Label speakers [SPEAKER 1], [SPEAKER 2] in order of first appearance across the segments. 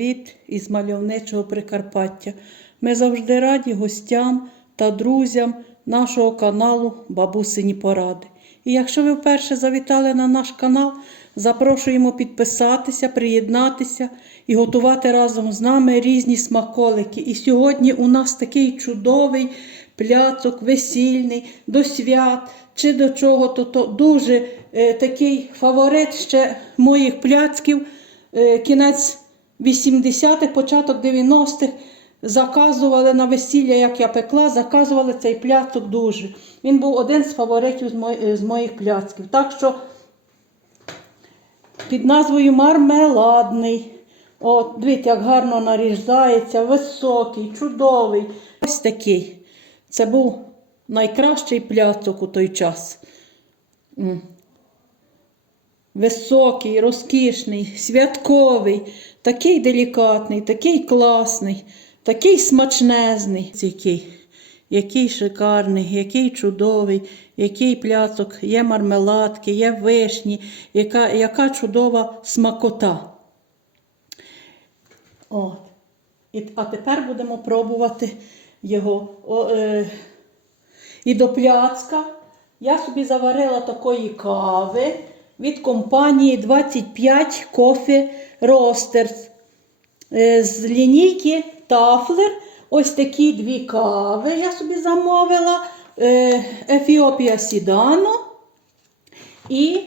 [SPEAKER 1] привіт із мальовничого Прикарпаття. Ми завжди раді гостям та друзям нашого каналу Бабусині Поради. І якщо ви вперше завітали на наш канал, запрошуємо підписатися, приєднатися і готувати разом з нами різні смаколики. І сьогодні у нас такий чудовий пляцок весільний до свят чи до чого, то, то дуже е, такий фаворит ще моїх пляцків. Е, кінець 80-х, початок 90-х. Заказували на весілля, як я пекла, заказували цей пляцок дуже. Він був один з фаворитів з, мо- з моїх пляцків. Так що під назвою мармеладний. От, дивіться, як гарно нарізається, високий, чудовий. Ось такий. Це був найкращий пляцок у той час. Високий, розкішний, святковий, такий делікатний, такий класний, такий смачнезний. Який, який шикарний, який чудовий, який пляцок, є мармеладки, є вишні, яка, яка чудова смакота. От. І, а тепер будемо пробувати його. О, е, і до пляцка я собі заварила такої кави від компанії 25 Coffee Roasters. Е, З лінійки Тафлер. Ось такі дві кави я собі замовила. Е, Ефіопія Сідано і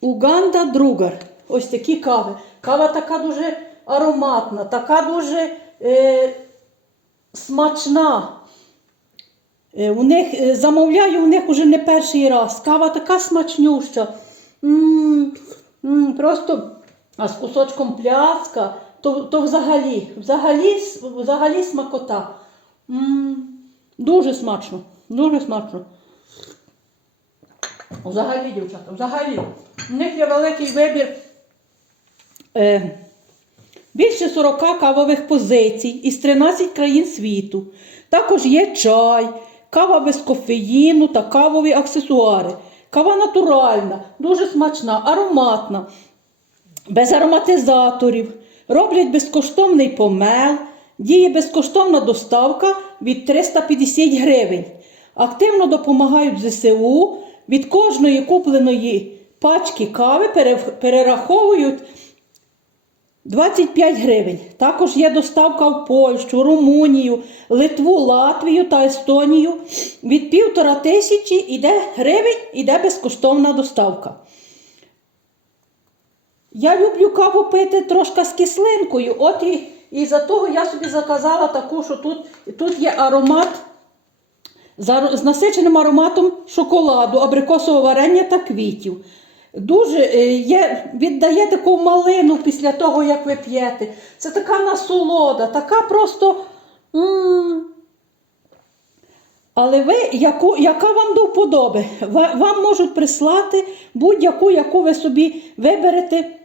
[SPEAKER 1] Уганда Другар. Ось такі кави. Кава така дуже ароматна, така дуже е, смачна. Е, у них, е, замовляю у них уже не перший раз. Кава така смачнюща. м м просто а з кусочком пляцка, то, то взагалі, взагалі, взагалі смакота. м дуже смачно, дуже смачно. Взагалі, дівчата, взагалі. У них є великий вибір. Е, більше 40 кавових позицій із 13 країн світу. Також є чай, кава без кофеїну та кавові аксесуари. Кава натуральна, дуже смачна, ароматна, без ароматизаторів. Роблять безкоштовний помел, діє безкоштовна доставка від 350 гривень. Активно допомагають ЗСУ. Від кожної купленої пачки кави перераховують 25 гривень. Також є доставка в Польщу, Румунію, Литву, Латвію та Естонію. Від півтора тисячі іде гривень іде безкоштовна доставка. Я люблю каву пити трошки з кислинкою. От і, і за того я собі заказала таку, що тут, тут є аромат з насиченим ароматом шоколаду, абрикосового варення та квітів. Дуже е, є, віддає таку малину після того, як ви п'єте. Це така насолода, така просто. м але ви, яку, яка вам до вподоби? Вам можуть прислати будь-яку, яку ви собі виберете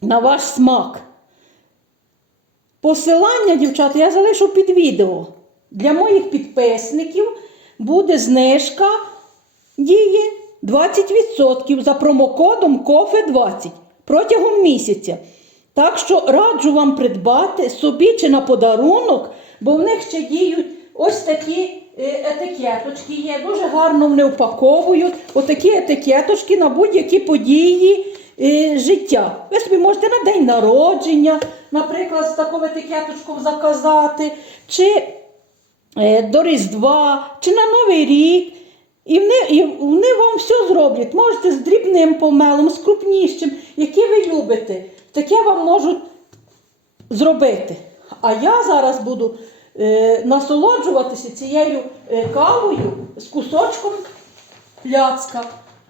[SPEAKER 1] на ваш смак. Посилання, дівчата, я залишу під відео. Для моїх підписників буде знижка діє 20% за промокодом COFE20 протягом місяця. Так що раджу вам придбати собі чи на подарунок, бо в них ще діють ось такі е, етикеточки є. Дуже гарно вони упаковують. Отакі етикеточки на будь-які події е, життя. Ви собі можете на день народження, наприклад, з такою етикеточкою заказати, чи е, до Різдва, чи на Новий рік. І вони, і вони вам все зроблять. Можете з дрібним помелом, з крупнішим, які ви любите. Таке вам можуть зробити. А я зараз буду е, насолоджуватися цією е, кавою з кусочком пляцка.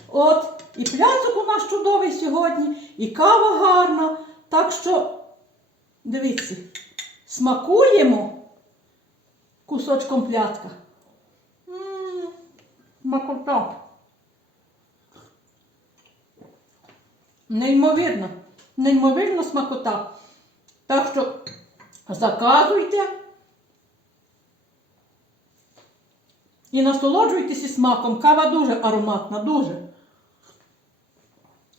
[SPEAKER 1] От, і пляцок у нас чудовий сьогодні, і кава гарна. Так що, дивіться, смакуємо кусочком пляцка. М, Смакота. Неймовірно, неймовірно смакота. Так що заказуйте і насолоджуйтеся смаком. Кава дуже ароматна, дуже.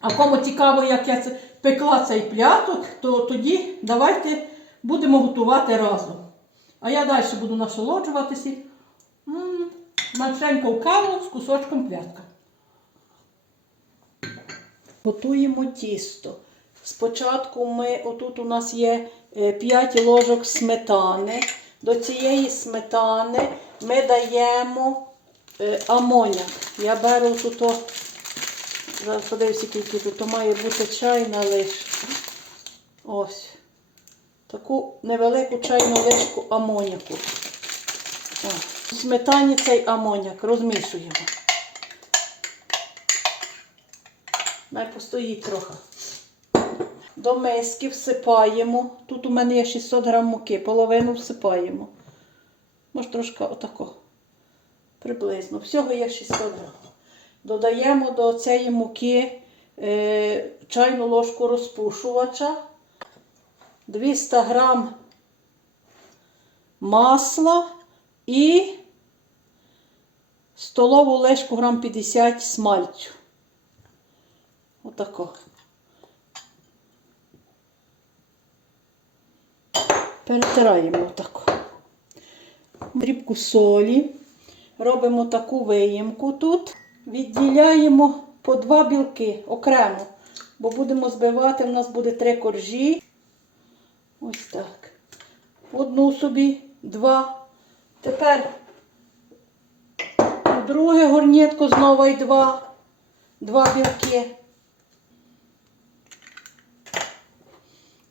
[SPEAKER 1] А кому цікаво, як я пекла цей пляцок, то тоді давайте будемо готувати разом. А я далі буду насолоджуватися м, маншеньку каву з кусочком пляцка. Готуємо тісто. Спочатку ми, отут у нас є 5 ложок сметани. До цієї сметани ми даємо е, амоняк. Я беру тут, зараз подивлюся, скільки тут, має бути чайна лише. Ось. Таку невелику чайну лишку амоняку. В сметані цей амоняк розмішуємо. Най постоїть трохи. До миски всипаємо. Тут у мене є 600 грам муки, половину всипаємо. Може, трошки отако. Приблизно. Всього є 600 грам. Додаємо до цієї муки е, чайну ложку розпушувача, 200 грам масла і столову ложку грам 50 смальцю. Отако. Перетираємо отако. Дрібку солі. Робимо таку виємку тут. Відділяємо по два білки окремо, бо будемо збивати, у нас буде три коржі. Ось так. Одну собі, два. Тепер друге горнятко знову й два. Два білки.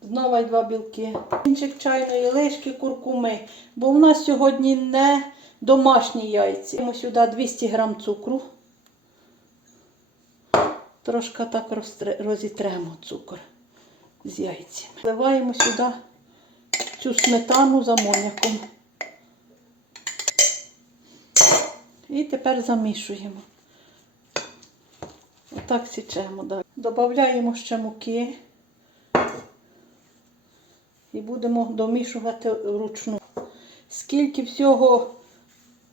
[SPEAKER 1] Знову й два білки. Кінчик чайної лишки куркуми. Бо в нас сьогодні не домашні яйці. Ми сюди 200 грам цукру. Трошки так розітремо цукор з яйцями. Вливаємо сюди цю сметану з амоняком. І тепер замішуємо. Отак січемо далі. Додаємо ще муки. І будемо домішувати вручну. Скільки всього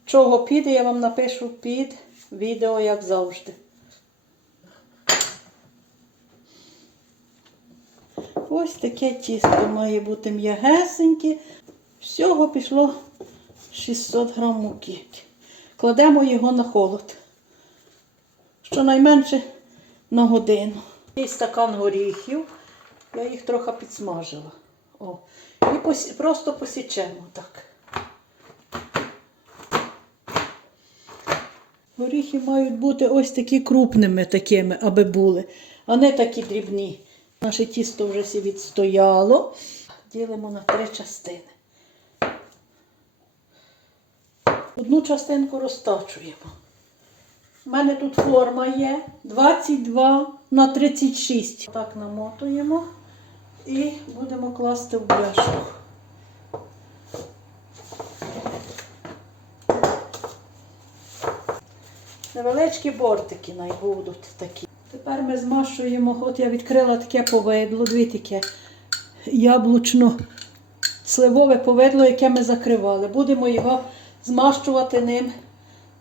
[SPEAKER 1] чого піде, я вам напишу під відео, як завжди. Ось таке тісто має бути м'ягесеньке. Всього пішло 600 грам муки. Кладемо його на холод. Щонайменше на годину. І стакан горіхів. Я їх трохи підсмажила. О. І пос- просто посічемо так. Горіхи мають бути ось такі крупними такими, аби були, а не такі дрібні. Наше тісто вже відстояло. Ділимо на три частини. Одну частинку розтачуємо. У мене тут форма є 22 на 36. Так намотуємо і будемо класти в бляшку. Невеличкі бортики най будуть такі. Тепер ми змашуємо, от я відкрила таке повидло, дві таке яблучно сливове повидло, яке ми закривали. Будемо його змащувати ним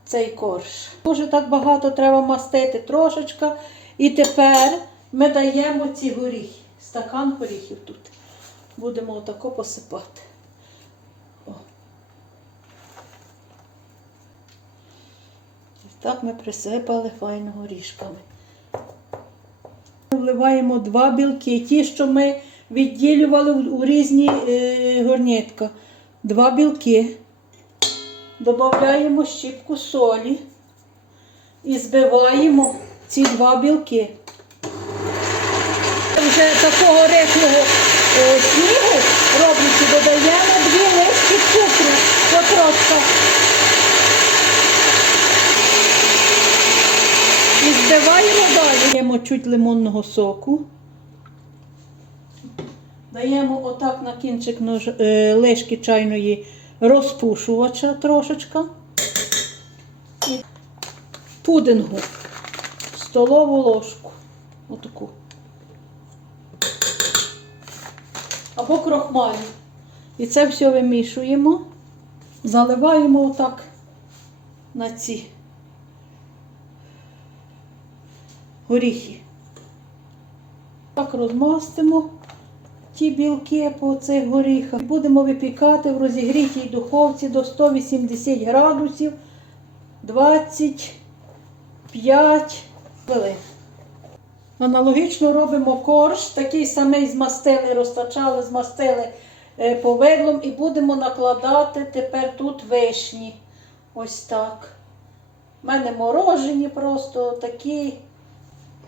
[SPEAKER 1] цей корж. Дуже так багато треба мастити трошечка. І тепер ми даємо ці горіхи. Стакан горіхів тут. Будемо отако посипати. О. І так ми присипали файно горішками. Вливаємо два білки, ті, що ми відділювали у різні е, горнятка. Два білки. Додаємо щіпку солі і збиваємо ці два білки. Вже такого рихлого е, снігу роблячи, додаємо дві ложки цукру потрошка. І збиваємо далі. Даємо чуть лимонного соку. Даємо отак на кінчик е, лишки чайної розпушувача трошечка. І пудингу. Столову ложку. Отаку. Або крохмалю. І це все вимішуємо. Заливаємо отак на ці горіхи. Так розмастимо ті білки по цих горіхах. Будемо випікати в розігрітій духовці до 180 градусів 25 хвилин. Аналогічно робимо корж, такий самий змастили, розтачали, змастили е, повидлом і будемо накладати тепер тут вишні. Ось так. У мене морожені просто такі.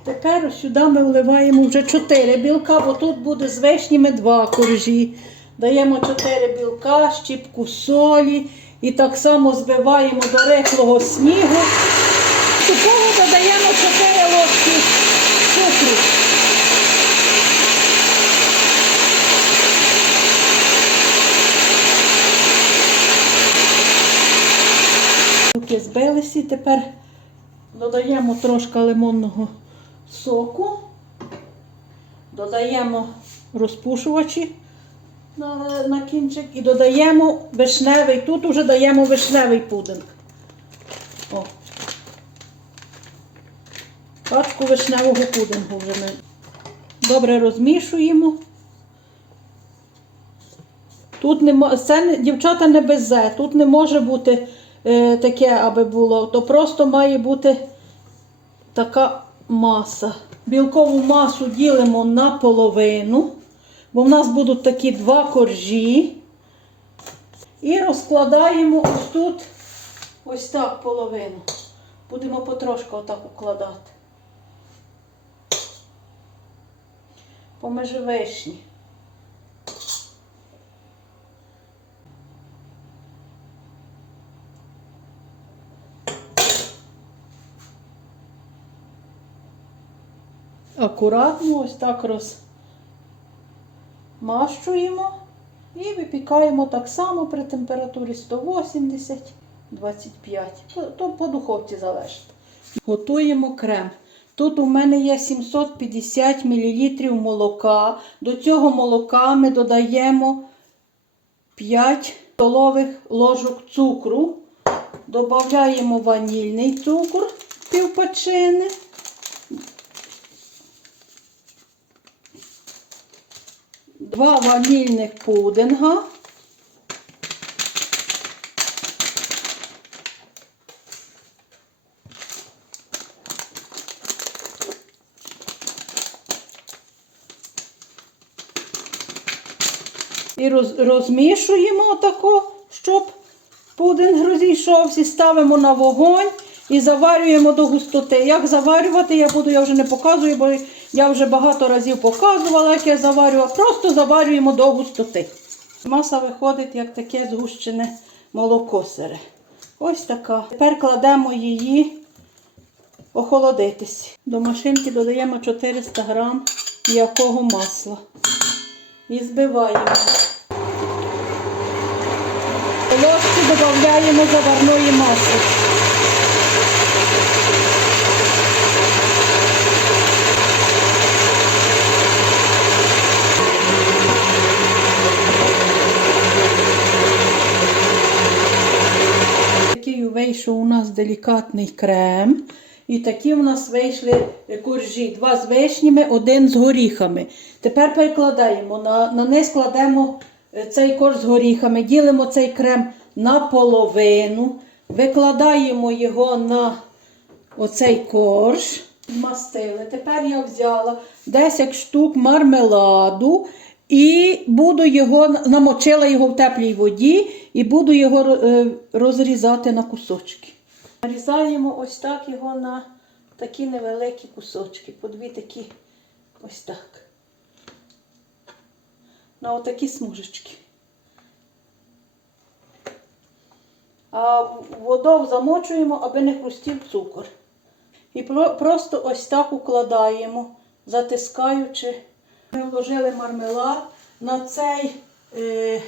[SPEAKER 1] Тепер сюди ми вливаємо вже 4 білка, бо тут буде з вишнями 2 коржі. Даємо 4 білка, щіпку солі і так само збиваємо до рихлого снігу. Поступово додаємо 4 ложки цукру. Руки збилися, тепер додаємо трошки лимонного соку, додаємо розпушувачі на, на кінчик і додаємо вишневий. Тут вже даємо вишневий пудинг. О. Пачку вишневого пудингу вже ми добре розмішуємо. Тут не це дівчата не безе, тут не може бути е, таке, аби було, то просто має бути така маса. Білкову масу ділимо на половину, бо в нас будуть такі два коржі. І розкладаємо ось тут, ось так половину. Будемо потрошку отак укладати. Поміж вишні. Акуратно ось так розмащуємо і випікаємо так само при температурі 180 25. То- по духовці залежить. Готуємо крем. Тут у мене є 750 мл молока. До цього молока ми додаємо 5 столових ложок цукру. Додаємо ванільний цукор півпачини. Два ванільних пудинга. І роз, розмішуємо тако, щоб пудинг розійшовся, ставимо на вогонь і заварюємо до густоти. Як заварювати, я буду, я вже не показую, бо я вже багато разів показувала, як я заварювала. Просто заварюємо до густоти. Маса виходить як таке згущене молоко сире. Ось така. Тепер кладемо її охолодитись. До машинки додаємо 400 грам м'якого масла. І збиваємо. Ложці додаємо заварної маси. Вийшов у нас делікатний крем. І такі у нас вийшли коржі. Два з вишнями, один з горіхами. Тепер перекладаємо. На, на низ кладемо е, цей корж з горіхами, ділимо цей крем на половину, викладаємо його на оцей корж. Змастили. Тепер я взяла 10 штук мармеладу і буду його намочила його в теплій воді і буду його е, розрізати на кусочки. Нарізаємо ось так його на такі невеликі кусочки, по дві такі ось так. На отакі смужечки. А воду замочуємо, аби не хрустів цукор. І про- просто ось так укладаємо, затискаючи. Ми вложили мармелад на цей е,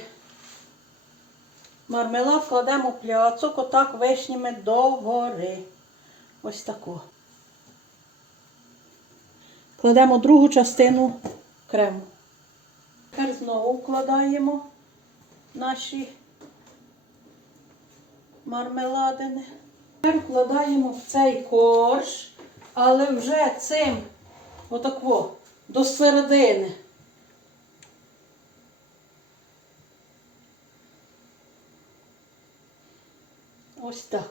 [SPEAKER 1] мармелад кладемо пляцок, отак вишнями догори. Ось тако. Кладемо другу частину крему. Тепер знову вкладаємо наші мармеладини. Тепер вкладаємо в цей корж, але вже цим отако до середини. Ось так.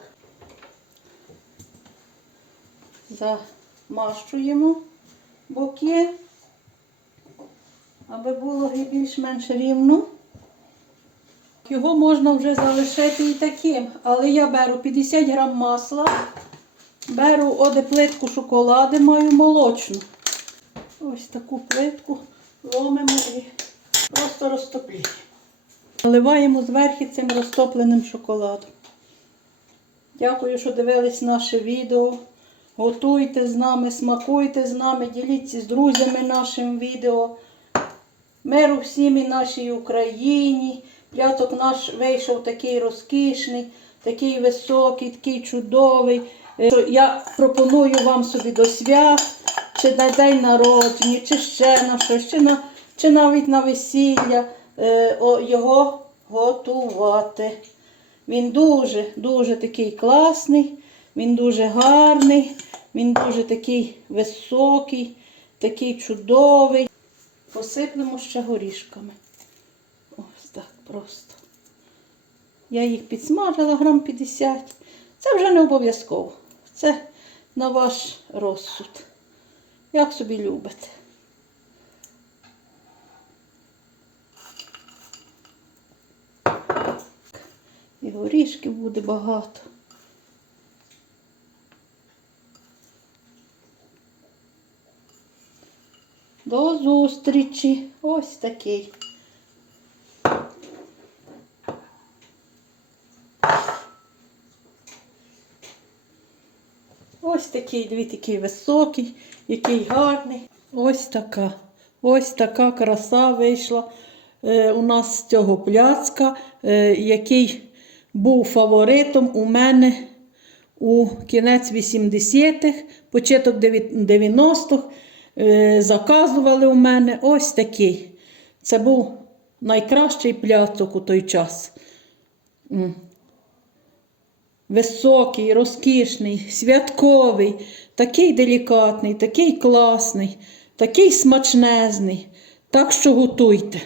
[SPEAKER 1] Замащуємо боки, аби було більш-менш рівно. Його можна вже залишити і таким, але я беру 50 грам масла, беру оде плитку шоколади, маю молочну. Ось таку плитку ломимо і просто розтоплюємо. Наливаємо зверху цим розтопленим шоколадом. Дякую, що дивились наше відео. Готуйте з нами, смакуйте з нами, діліться з друзями нашим відео. Миру всім і нашій Україні. П'яток наш вийшов такий розкішний, такий високий, такий чудовий. Е, Я пропоную вам собі до свят, чи на день народження, чи ще на щось, чи, на, чи навіть на весілля е, його готувати. Він дуже, дуже такий класний, він дуже гарний, він дуже такий високий, такий чудовий. Посиплемо ще горішками. Ось так просто. Я їх підсмажила грам 50. Це вже не обов'язково. Це на ваш розсуд. Як собі любите. І горішків буде багато. До зустрічі. Ось такий. Ось такий, дві такий високий, який гарний. Ось така. Ось така краса вийшла е, у нас з цього пляцка, е, який був фаворитом у мене у кінець 80-х, початок 90-х. Е, заказували у мене ось такий. Це був найкращий пляцок у той час. Високий, розкішний, святковий, такий делікатний, такий класний, такий смачнезний. Так що готуйте.